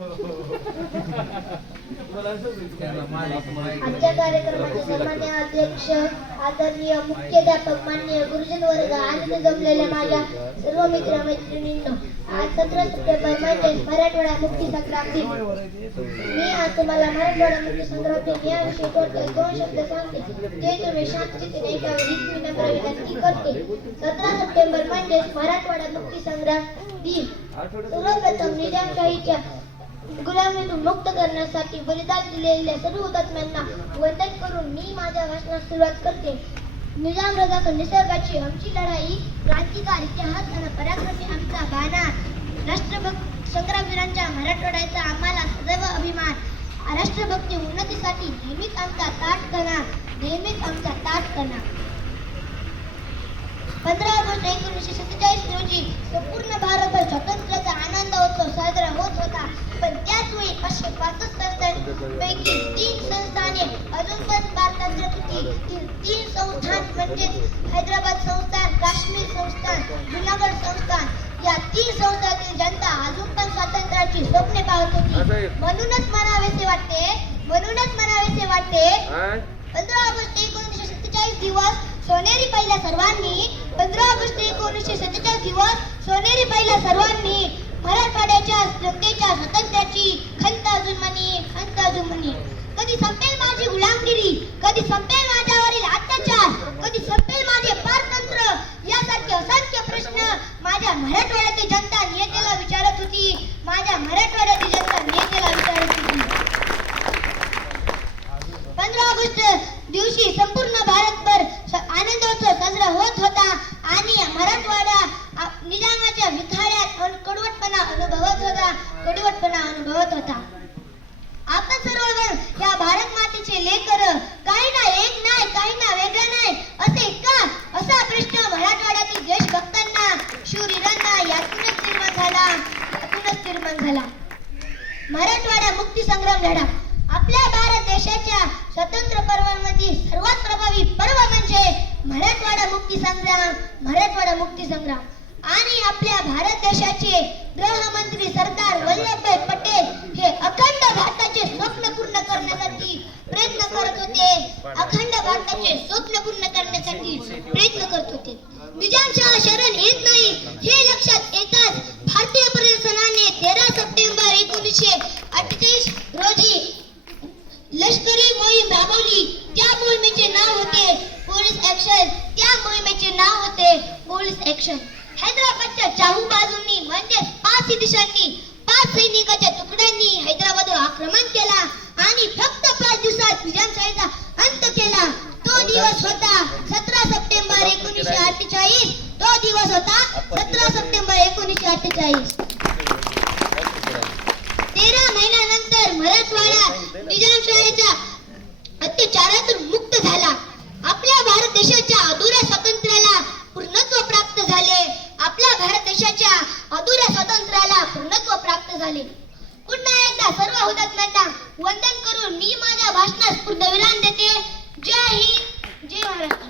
आजच्या कार्यक्रमाचे सन्माननीय अध्यक्ष, आदरणीय मुख्याध्यापक, माननीय गुरुजन वर्ग आणि जमलेल्या माझ्या सर्व मित्र मैत्रिणींनो, आज 17 सप्टेंबर म्हणजेच मराठवाडा मुक्ती संग्राम दिन. मी आज तुम्हाला मराठवाडा मुक्ती संग्राम दिन याविषयी थोडक्यात 2 शब्द सांगते, ते तुम्ही शांततेने ऐकावे हीच मी नम्र विनंती करते. 17 सप्टेंबर म्हणजेच मराठवाडा मुक्ती संग्राम दिन. सर्वप्रथम निजामशाहीच्या गुलामीतून मुक्त करण्यासाठी बलिदान दिलेल्या सर्व हुतात्म्यांना वंदन करून मी माझ्या भाषणास सुरुवात करते. निजाम रजाकार निसर्गाची आमची लढाई, क्रांतिकारी इतिहास आणि पराक्रमी आमचा बाणा, राष्ट्रभक्त संग्रामवीरांच्या मराठवाड्याचा आम्हाला सदैव अभिमान. राष्ट्रभक्ती उन्नतीसाठी नेहमीच आमचा ताठ कणा, नेहमीच आमचा ताठ कणा. 15 ऑगस्ट 1947 रोजी संपूर्ण भारतभर स्वातंत्र्याचा आनंदोत्सव साजरा होत होता. पण त्याच वेळी 565 पैकी 3 संस्थाने अजून पण भारतात होती. 3 संस्थान म्हणजे हैदराबाद संस्थान, काश्मीर संस्थान, जुनागड संस्थान. या 3 संस्थांतील जनता अजून पण स्वातंत्र्याची स्वप्ने पाहत होती. म्हणूनच म्हणावेसे वाटते 15 ऑगस्ट 1947 दिवस सोनेरी पहिल्या सर्वांनी 15 ऑगस्ट 1947 दिवस सोनेरी पहिल्या सर्वांनी मराठवाड्याच्या जनतेच्या स्वातंत्र्याची खंत अजून म्हणी. कधी संपेल माझी गुलामगिरी, कधी संपेल माझ्यावरील अत्याचार, कधी संपेल माझे पारतंत्र, यासारखे असंख्य प्रश्न माझ्या मराठवाड्यातील जनता नेत्याला विचारत होती. 15 ऑगस्ट दिवशी संपूर्ण भारतभर आनंदोत्सव साजरा होत होता आणि मराठवाडा निजामाच्या विखाड्यात कडवटपणा अनुभवत होता. आपण सर्वजण या भारत मातेचे लेकर, काही ना एक नाही, काही ना वेगळं नाही, असे का, असा प्रश्न मराठवाड्यातील देशभक्तांना, शूरवीरांना यातूनच निर्माण झाला. मराठवाडा मुक्ती संग्राम लढा. आपल्या भारत देशाच्या स्वतंत्र पर्वांमध्ये सर्वात प्रभावी पर्व म्हणजे मराठवाडा मुक्ती संग्राम. आणि आपल्या भारत देशाचे गृहमंत्री सरदार वल्लभभाई पटेल हे अखंड भारताचे स्वप्न पूर्ण करण्यासाठी प्रयत्न करत होते. निजामशाह शरण येत नाही हे लक्षात येताच भारतीय प्रशासनाने 13 सप्टेंबर 1948 रोजी लष्करी मोहीम राबवली. त्या मोहिमेचे नाव होते पोलीस ऍक्शन. हैदराबादच्या चाहू बाजूंनी म्हणजे 5 दिशांनी 5 सैनिकांच्या तुकड्यांनी हैदराबादवर आक्रमण केला आणि फक्त 5 दिवसात निजामशाहीचा अंत केला. तो दिवस होता 17 सप्टेंबर 1948. 13 महिन्यानंतर मराठवाडा निजामशाहीच्या अत्याचारातून मुक्त झाला. आपल्या भारत देशाच्या अधुऱ्या स्वातंत्र्याला पूर्णत्व प्राप्त झाले. पुन्हा एकदा सर्व हुतात्म्यांना वंदन करून मी माझ्या भाषणास पूर्णविराम देते. जय हिंद, जय महाराष्ट्र.